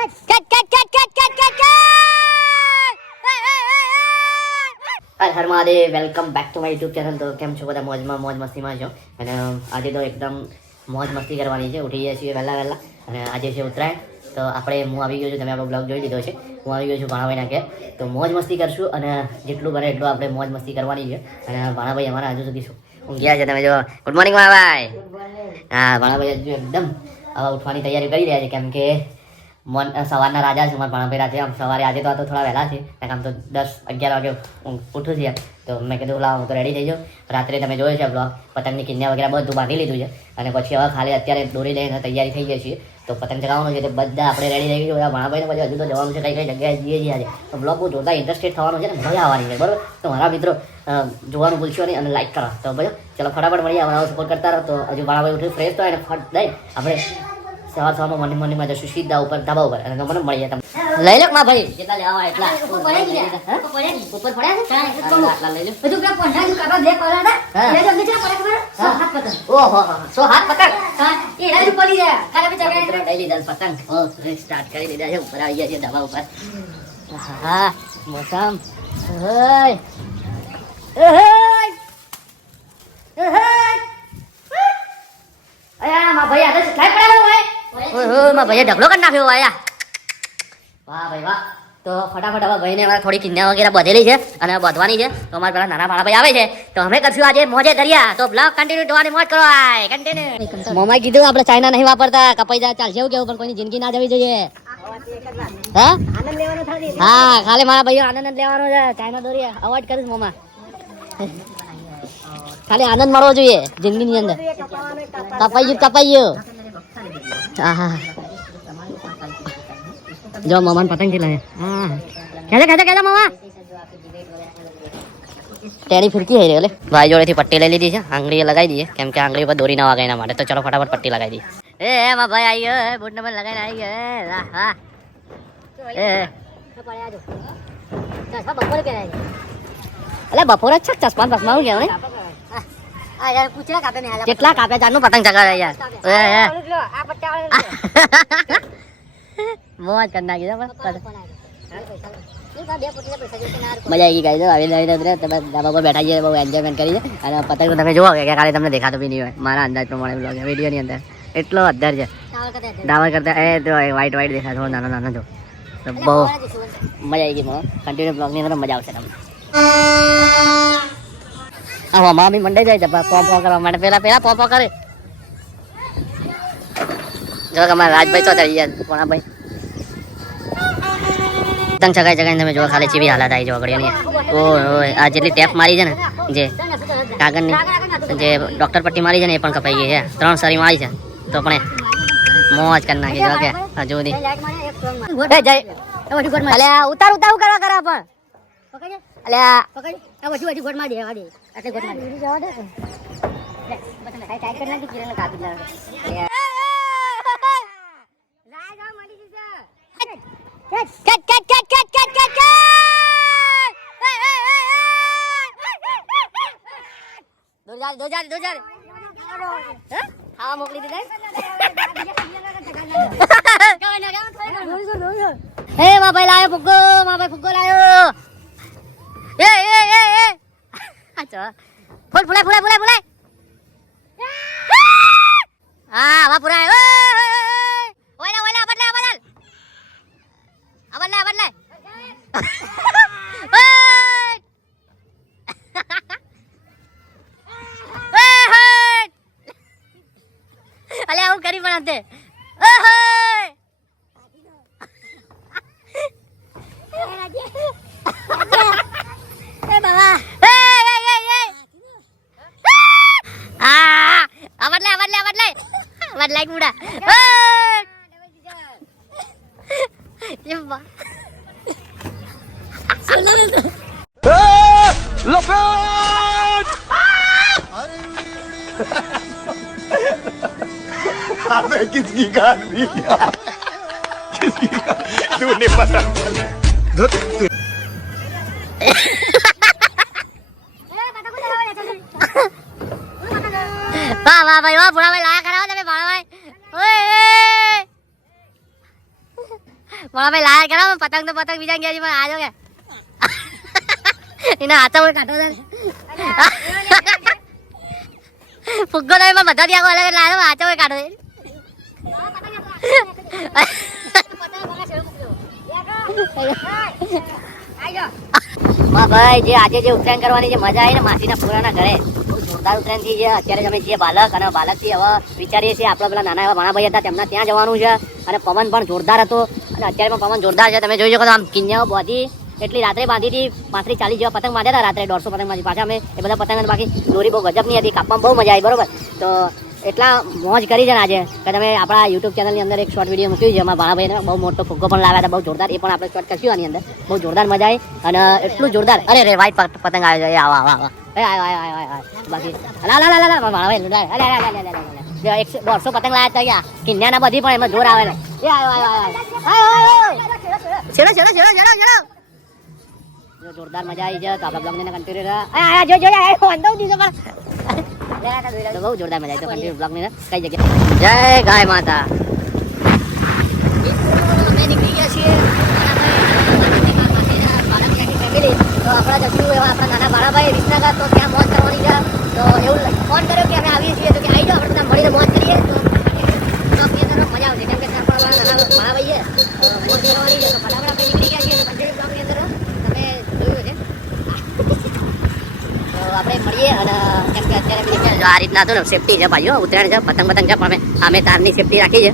Har Mahadev, welcome back to my YouTube channel. તો કેમ છો બધા? મોજ મસ્તીમાં છો. અને આજે તો એકદમ મોજ મસ્તી કરવાની છે. ઉઠી ગયા છીએ વહેલા અને આજે છે ઉત્તરાયણ. તો હું આવી ગયો છું, તમે આપણો બ્લોગ જોઈ લીધો છે. હું આવી ગયો છું ભાણાભાઈના ઘેર. તો મોજ મસ્તી કરશું અને જેટલું બને એટલું આપણે મોજ મસ્તી કરવાની છે. અને ભાણાભાઈ અમારા હજુ સુધી ઊંઘ્યા છે. તમે જો ગુડ મોર્નિંગ ભાઈ. હા, ભાણાભાઈ હજુ એકદમ ઉઠવાની તૈયારી કરી રહ્યા છે, કેમ કે સવારના રાજા છે મારા ભાણાભાઈ. રાતે આમ સવારે આજે તો થોડા વહેલા છે, આમ તો 10-11 વાગે ઉઠું છું. તો મેં કીધું લાવ હું તો રેડી થઈ જાઉં. રાત્રે તમે જોયો છે બ્લોગ, પતંગની કિન્યા વગેરે બધું બાંધી લીધું છે. અને પછી હવે ખાલી અત્યારે દોરી લઈને તૈયારી થઈ ગઈ છીએ. તો પતંગ ચગાવવાનું છે. તો બધા આપણે રેડી થઈ ગયું. ભાણાભાઈને પછી હજુ તો જવાનું છે, કઈ જગ્યાએ જઈએ છીએ આજે. તો બ્લોગ બહુ જોરદાર ઇન્ટરેસ્ટેડ થવાનું છે ને મજા આવવાની છે, બરાબર? તો મારા મિત્રો જોવાનું ભૂલશો નહીં અને લાઈક કરો. તો ભાઈ ચલો ફટાફટ મળીએ, અમારો સપોર્ટ કરતા રહો. તો હજુ ભાણાભાઈ ઉઠી ફ્રેશ તો એને ફટ દઈ આપણે સવારમાં મોર્નિંગમાં જશું સીધા ઉપર ધાબા ઉપર અને મને મળીએ. તમે લઈ લો માં ભાઈ, જેટલા લેવા એટલા ઉપર પડ્યા છે. આટલા લઈ લો. બધું પેલા પંડાનું કાપા બે કોલા હતા. લે જલ્દી ચલા પડે ખબર. 7 પતંગ. ઓહો 107 પતંગ. હા, એ રાજુ પડી ગયા. કાલે બે જગ્યાએ લઈ લીધા પતંગ. ઓ સ્ટાર્ટ કરી દીધા છે. ઉપર આવી ગયા છે ધાબા ઉપર. હા, મોસમ. ઓય અયા માં ભાઈ આદે કેટલાય પડ્યા હોય. ઓય માં ભાઈએ ઢગલો કરી નાખ્યો આયા. વાહ ભાઈ વાહ. તો ફટાફટ હવે ભાઈને અમારે થોડી કિન્યા વગેરે બધેલી છે અને બધવાની છે. તો અમારા પેલા નાના ભાણાભાઈ આવે છે. તો અમે કરશું આજે મોજે દરિયા. તો બ્લોગ કન્ટિન્યુ જોવાની મોજ કરો. આય કન્ટિન્યુ. મોમાઈ કીધું આપણે ચાઇના નહીં વાપરતા, કપાઈ જાય ચાલશે એવું કેવું, પણ કોઈની જિંદગી ના જવી જોઈએ. હા, આનંદ લેવાનો થાય. હા, ખાલી મારા ભાઈઓ આનંદ જ લેવાનો છે. ચાઇના દોરી અવોઇડ કરીશ મોમા. ખાલી આનંદ મળવો જોઈએ જિંદગીની અંદર. કપાઈ ગયું. હા, જો મામાને પતંગ થી લાયા. હા, ખેંચે મામા. તેની ફિરકી હઈ રે. ભાઈ જોડેથી પટ્ટી લઈ લીધી છે. આંગળીએ લગાવી દઈએ, કેમ કે આંગળી પર દોરી ના વાગે એના માટે. તો ચલો ફટાફટ પટ્ટી લગાવી દઈએ. એ માં ભાઈ આવી ગયો. બૂટ નંબર લગાવીને આવી ગયો. હા અલે બપોરે જ ચશ્મા હું કેવું કેટલા કાપ્યા? જાનનું પતંગ ચગાવે યાર. મોજ કરી નાખી. મજા આવી ગઈ. આવી તમે ધાબા પર બેઠા જઈએ, બહુ એન્જોયમેન્ટ કરી છે. અને પતંગ તમે જોવો કે કાલે તમને દેખાતું બી નહીં હોય. મારા અંદાજ પ્રમાણે બ્લોગ વિડીયોની અંદર એટલો અદ્ધર છે. ડાવર કરતા એ તો વ્હાઈટ દેખાતો નાનો જો. તો બહુ મજા આવી ગઈ. કન્ટિન્યુ બ્લોગની અંદર મજા આવશે તમને. હા, મામી મંડાઈ જાય છે પોપો કરવા માટે. પેલા પોપો કરે. જો અમારા રાજભાઈ તો ચડી ગયા. ભાણાભાઈ પતંગ ચગાઈ તમે જો ખાલી ચીવી હાલત આવી જો ઘડિયાની. ઓય આ જેટલી ટેપ મારી છે ને, જે કાગળની જે ડોક્ટર પટ્ટી મારી છે ને, એ પણ કપાઈ ગઈ છે. 3 સરી મારી છે તો પણ મોજ કરી નાખી. જો કે હજુ સુધી અલ્યા ઉતાર કરવા કરા પણ અલ્યા પકડ ગોટ માં દેવા દે. એટલે ગોટ માં જવા દે. બટન ટાઈટ કરી નાખી, કિરણ કાપી નાખે. લાય જાવ મળી જશે. કટ દો જા હે ખાવા મોકલી દીધા. હે માં ભાઈ લાયો ફુગ્ગો. ફુગ્ગો લાયો. એ અચ્છા ફૂલાય. હા વા પુરાય. ઓયલા બદલે. અલે આવું કરી પણ હતે. બદલાય કુડા. अबे किसकी गाड़ी तूने पता વાહ ભાઈ વાહ. ભોળાભાઈ લાયા કરાવો તમે ભાણાભાઈ. ઓય મોડા ભાઈ લાયા કરાવો પતંગ તો પતંગ બીજા ગયા છે પણ આજો કે એના હાથા પર કાઢો ફુગ્ગો તો એમાં બધા ત્યાં અલગ લાવ્યો હાથા પર કાઢો ભાઈ જે આજે જે ઉત્તરાયણ કરવાની જે મજા આવી ને માસીના છોકરાના ઘરે જોરદાર ઉત્તરાયણ થી જે અત્યારે અમે છીએ બાલક અને બાલક થી હવે વિચારીએ છીએ આપણા પેલા નાના એવા ભાણાભાઈ હતા તેમના ત્યાં જવાનું છે અને પવન પણ જોરદાર હતો અને અત્યારે પણ પવન જોરદાર છે તમે જોઈ શકો તો આમ કિન્યાઓ બાંધી એટલી રાત્રે બાંધી હતી 35-40 જેવા પતંગ બાંધ્યા હતા રાત્રે 150 પતંગ બાંધી પાછા અમે એ બધા પતંગ બાકી દોરી બહુ ગજબની હતી કાપવામાં બહુ મજા આવી બરોબર તો એટલા મોજ કરી છે ને આજે કે તમે આપણા યુટ્યુબ ચેનલની અંદર એક શોર્ટ વિડીયો મૂક્યું છે એમાં ભાણાભાઈને બહુ મોટો ફુગ્ગો પણ લાવ્યા હતા બહુ જોરદાર એ પણ આપણે શોર્ટ કરશું આની અંદર બહુ જોરદાર મજા આવી અને એટલું જોરદાર અરે રે વાઈટ પતંગ આવે છે આવા આવા આવા બાકી ભાણાભાઈ 150 પતંગ લાવ્યા હતા ક્યાં કિન્યાના બધી પણ એમાં જોર આવે ને એ છેડો છેડો છેડો છેડો છેડો જોરદાર મજા આવી છે તો આપણા બ્લોગ ને કન્ટિન્યુ રહ્યા જો વાંધો દીધો પણ બહુ જોરદાર મજા આવી તો કન્ટિન્યુ બ્લોગ ને કઈ જગ્યા જય ગાય માતા અમે નીકળી ગયા છીએ તો આપણા જશું એવા આપણા નાના બાળાભાઈ વિસનગર તો ત્યાં મોજ કરવાની છે તો એવું ફોન કર્યો કે અમે આવીએ છીએ તો કે આવી જાઓ આપણે ત્યાં મળીને મોજ કરીએ તો બ્લોગની અંદર મજા આવશે કેમ કે ત્યાં પણ નાના બાળાભાઈ છે મોજ કરવાની છે તો ફટાફટ આપણે નીકળી ગયા છીએ તો કન્ટિન્યુ બ્લોગની અંદર તમે જોયું છે તો આપણે મળીએ અને કેમ કે અત્યારે આ રીતના હતું ને સેફટી છે ભાઈઓ ઉત્તરાયણ છે પતંગ છે પણ અમે તારની સેફટી રાખી છે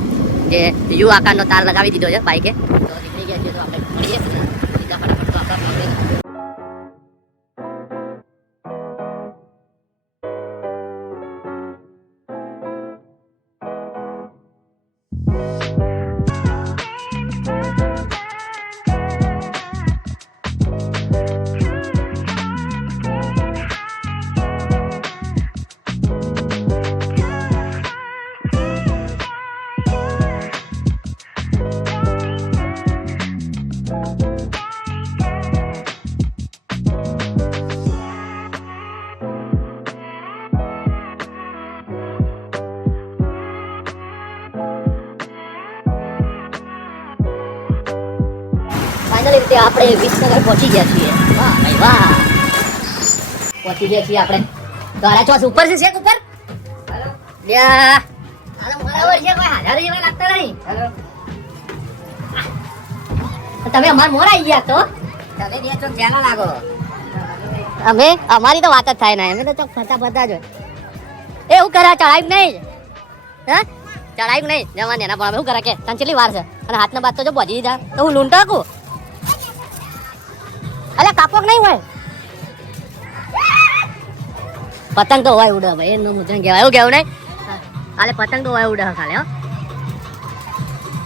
જે યુ આકારનો તાર લગાવી દીધો છે બાઈકે તો નીકળી ગયા છીએ તો આપણે મળીએ સીધા ફટાફટ તો આપણા ફાઇનલી રીતે આપણે વિસનગર પહોંચી ગયા છીએ વાહ ભાઈ વાહ પહોંચી ગયા છીએ આપણે તો આરા ચોસ ઉપર છે શેક ઉપર હેલો લ્યા આલા બરાબર છે કોઈ હાજર જેવા લાગતા નહીં હેલો તમે અમાર મોર આવી ગયા તો તમે બે ચોક ધ્યાન લાગો અમે અમારી તો વાત જ થાય ના અમે તો ચોક ફરતા જ હોય એ હું કરે ચડાઈ નહીં હે ચડાઈ નહીં જવા એના પણ શું કરે કે તને કેટલી વાર છે અને હાથના બાદ તો જો ભજી દીધા તો હું લૂંટો કું અલે કાપોક નહીં હોય પતંગ તો હોય ઉડે ભાઈ એનું મુદ્દા કહેવાય એવું કેવું નહીં અલે પતંગ તો હોય ઉડે ખાલી હો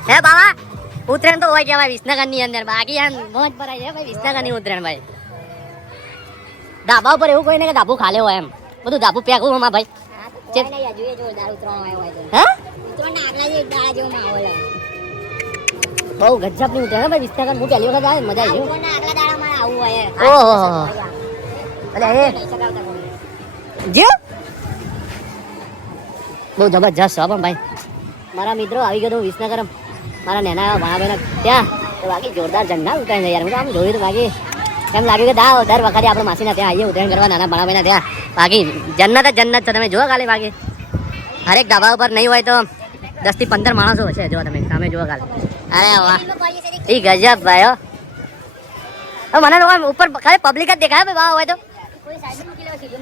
હે બાબા ઉત્તરાયણ તો હોય કહેવાય વિસનગર ની અંદર બાકી યાર મોજ ભરાય છે ભાઈ વિસનગર ની ઉત્તરાયણ ભાઈ ધાબા ઉપર એવું કોઈ નહીં કે ધાબુ ખાલે હોય એમ બધું ધાબુ પેકું માં ભાઈ બહુ ગજબ ની ઉત્તરાયણ ભાઈ વિસનગર હું પહેલી વખત આવે મજા આવી ઓહો અલે એ જીઓ બહુ જબરજસ્ત છે પણ ભાઈ મારા મિત્રો આવી ગયો વિસનગર મારા નેના ભાણાભાઈના ત્યાં તો બાકી જોરદાર જંગલ ઉતરાયણ છે યાર હું તો આમ જોયું તો બાકી એમ લાગ્યું કે દર વખતે આપણે માસીના ત્યાં આવીએ ઉતરાયણ કરવા નાના ભાણાભાઈના ત્યાં બાકી જન્નત જ જન્નત છે તમે જુઓ ખાલી બાકી હરેક ધાબા ઉપર નહીં હોય તો 10 થી 15 માણસો હશે જો તમે સામે જુઓ ખાલી અરે વાહ એ ગજબ ભાઈ હો મને તો ઉપર ખાલી પબ્લિક જ દેખાય ભાઈ વાહ હોય તો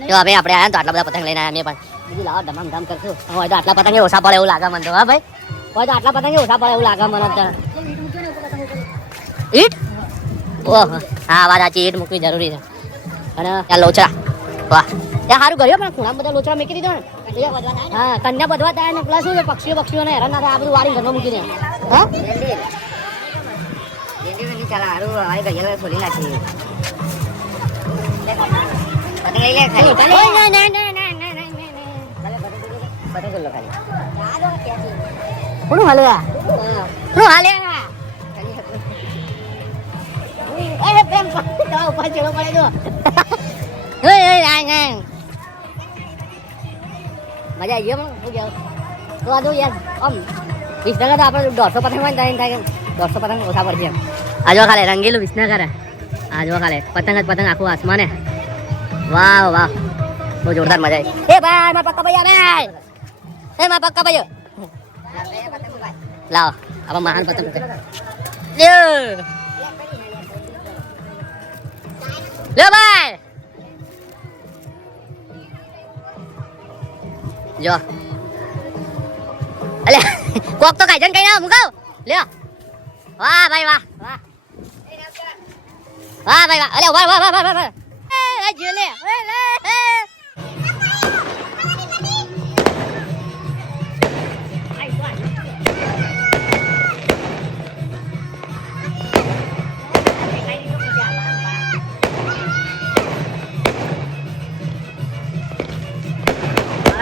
જો હવે આપણે આયા તો આટલા બધા પતંગ લઈને આવ્યા અમે પણ બીજી લાવો ધમામ ધમ કરશું હોય તો આટલા પતંગ ઓછા પડે એવું લાગે મને તો હા ભાઈ હોય તો આટલા પતંગ ઓછા પડે એવું લાગે મને તો ઈટ ઓહો હા વાત સાચી ઈટ મૂકવી જરૂરી છે અને ત્યાં લોચા વાહ ત્યાં સારું કર્યું પણ ખૂણામાં બધા લોચા મૂકી દીધો ને હા કન્યા બધવા થાય ને પ્લસ શું છે પક્ષીઓને હેરાન ના થાય આ બધું વાળી ઘરમાં મૂકી દે હા ચાલ હારું આવી ગયેલો ખોલી નાખી પતંગ લઈ લે ખાલી પતંગ લો ખાલી કોનું હાલે કોનું હાલે એ પ્રેમ તો ઉપર ચડો પડે જો ઓય ઓય મજા આવી ગયો હું જાવ તો આ તો યાર આમ વિસનગર તો આપણે 150 પતંગ હોય ને થાય 100 પતંગ ઓછા પડશે એમ. આ જો ખાલે રંગીલું વિસનગર હે. આ જો ખાલે પતંગ જ પતંગ આખું આસમાને. વાહ વાહ બહુ જોરદાર મજા આવી. એ ભાઈ મારા પક્કા ભાઈ આવે. એ મારા પક્કા ભાઈ લાવો આપણે મહાન પતંગ લે ભાઈ જો અલે કોક તો કાઈ જન કઈ ના મુકાવ લ્યો વાહ ભાઈ વાહ વાહ વાહ ભાઈ વાહ અલે વાહ વાહ વાહ વાહ વાહ એ જો લે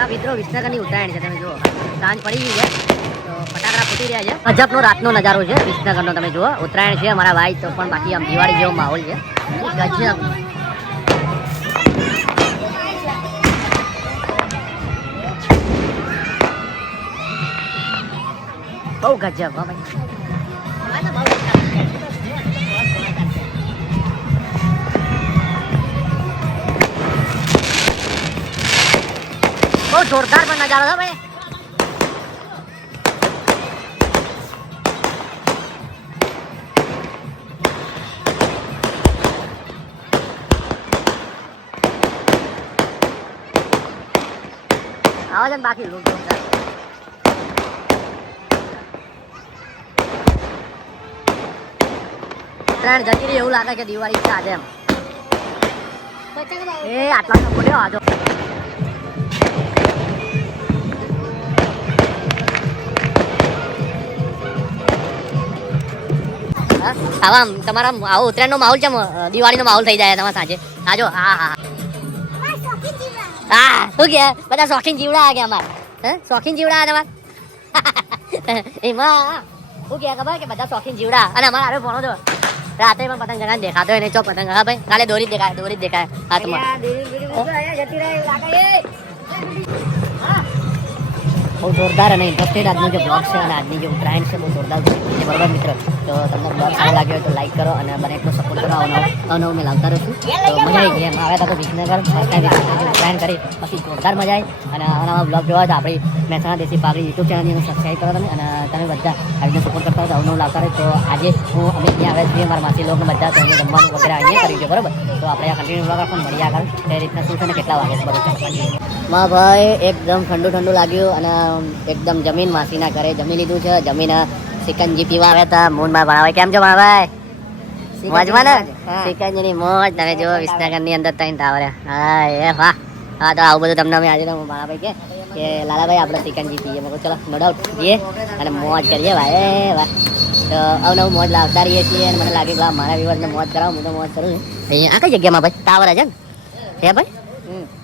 મિત્રો વિસનગરની ઉત્તરાયણ છે તમે જુઓ સાંજ પડી ગઈ છે તો ફટાકડા ફૂટી રહ્યા છે અજબનો રાતનો નજારો છે વિસનગરનો તમે જુઓ ઉત્તરાયણ છે અમારા ભાઈ તો પણ બાકી આમ દિવાળી જેવો માહોલ છે ગજબ બહુ ગજબ હો ભાઈ બહુ જોરદાર પણ નજારો છે ભાઈ આવા છે બાકી લોકો ઉત્તરાયણ જતી રહી એવું લાગે કે દિવાળી છે આજે એમ એ આટલા તો બોલ્યો આજો આવા તમારા આવો ઉત્તરાયણનો માહોલ છે દિવાળીનો માહોલ થઈ જાય તમારા સાંજે આજો હા હા હા શું કે બધા શોખીન જીવડા આ ગયા અમારે હે શોખીન જીવડા આ તમારે એમાં શું કે ખબર કે બધા શોખીન જીવડા અને અમારે આરે ભણો છો રાતે પણ પતંગ જણા દેખાતો એને ચો પતંગ હા ભાઈ કાલે દોરી જ દેખાય હાથમાં બહુ જોરદાર અને ઇન્ટરેસ્ટેડ આજનો જે બ્લોગ છે અને આજની જે ઉત્તરાયણ છે બહુ જોરદાર છે બરોબર મિત્ર તો તમને બ્લોગ સારો લાગ્યો હોય તો લાઈક કરો અને બને એટલો સપોર્ટ કરો અવનવ મેં લાવતા રહીશું તો મજા આવી ગઈ એમ આવ્યા હતા તો વિસનગર ઉત્તરાયણ કરી પછી જોરદાર મજા આવી અને આવા બ્લોગ જોવા તો આપણી મહેસાણા દેશી પાઘડી યુટ્યુબ ચેનલની સબસ્ક્રાઈબ કરો તમે અને તમે બધા આવી રીતે સપોર્ટ કરતા હોય તો અવનવ લાવતા રહે તો આજે અમે અહીંયા આવ્યા છીએ મારા માસી લોકો બધા તો અહીંયા જમવાનું વગેરે અહીંયા કર્યું છે બરોબર તો આપણે આ કન્ટિન્યુ બ્લોગ પણ મળી આગળ કઈ રીતના શું છે ને કેટલા વાગે બરોબર માં ભાઈ એકદમ ઠંડુ લાગ્યું અને એકદમ જમીન માસીના ઘરે જમી લીધું છે જમીન સિકંજી પીવા આવ્યા હતા મોનમાં ભણાવે કેમ છો મારા ભાઈ મોજમાં ને સિકંજીની મોજ તમે જો વિસનગરની અંદર ત્રણ ટાવર હા એ વાહ હા તો આવું બધું તમને અમે આજે મારા ભાઈ કે લાલાભાઈ આપણે સિકંજી પીએ મેં ચલો નો ડાઉટ પીએ અને મોજ કરીએ ભાઈ વાહ તો અવનવું મોજ લાવતા રહીએ છીએ અને મને લાગે કે મારા વિવરને મોજ કરાવો હું તો મોજ કરું છું અહીંયા આ કઈ જગ્યામાં ભાઈ ટાવર છે ને હે ભાઈ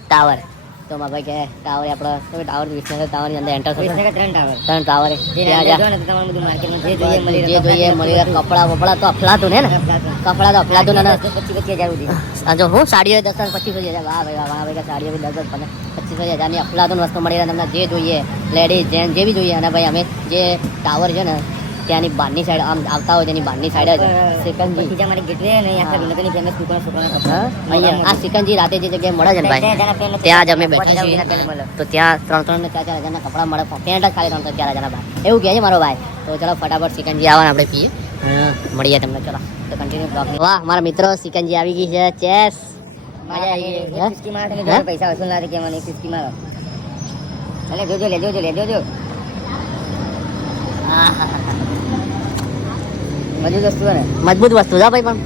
ટાવર તો માં ભાઈ કે ટાવર આપણો ટાવર વિસનગર ટાવરની અંદર એન્ટર થશે ત્રણ ટાવર જે જોઈએ મળી રહે કપડા વપડા તો અફલાતું ને કપડા તો અફલાતું ને 25,000 જો હું સાડીઓ 10-25,000 વાહ ભાઈ સાડીઓ બી 10-25,000 ની અફલાતું વસ્તુ મળી રહે તમને જે જોઈએ લેડીઝ જેન્ટ્સ જે બી જોઈએ અને ભાઈ અમે જે ટાવર છે ને ત્યાંની બહારની સાઈડ આમ આવતા હોય તેની બહારની સાઈડ જ સિકંજી આ સિકંજી રાતે જે જગ્યાએ મળે છે ને ભાઈ ત્યાં જ અમે બેઠા છીએ તો ત્યાં 3-3 ને 4-4 હજારના કપડા મળે પેન્ટ જ ખાલી 3-4 હજારના ભાઈ એવું કહે છે મારો ભાઈ તો ચલો ફટાફટ સિકંજી આવવાને આપણે પીએ મળીએ તમને ચલો તો કન્ટિન્યુ બ્લોગ વાહ મારા મિત્રો સિકંજી આવી ગઈ છે ચેસ મજા આવી ગઈ પૈસા વસૂલ ના કે મને સિસ્કી મારો એટલે જોજો મજબૂત વસ્તુ છે ભાઈ પણ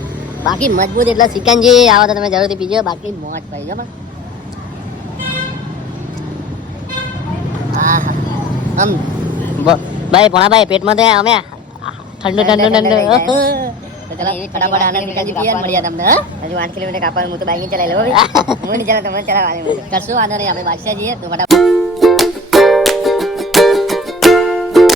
બાકી મજબૂત એટલે સિકંજી આવા તો તમે જરૂરથી પીજો બાકી મોજ ભાઈ જો આમ ભાઈ ભણા ભાઈ પેટમાં તો અમે ઠંડુ ફટાફટ આનંદ સિકંજી પીએ મળ્યા તમને હજુ 8 કિલોમીટર કાપવાનું હું તો બાઈક ચલાવી લઉં હું નહીં ચલાવતો મને ચલાવવા કશું વાંધો નહીં આપણે બાદશાહ જઈએ તો ફટાફટ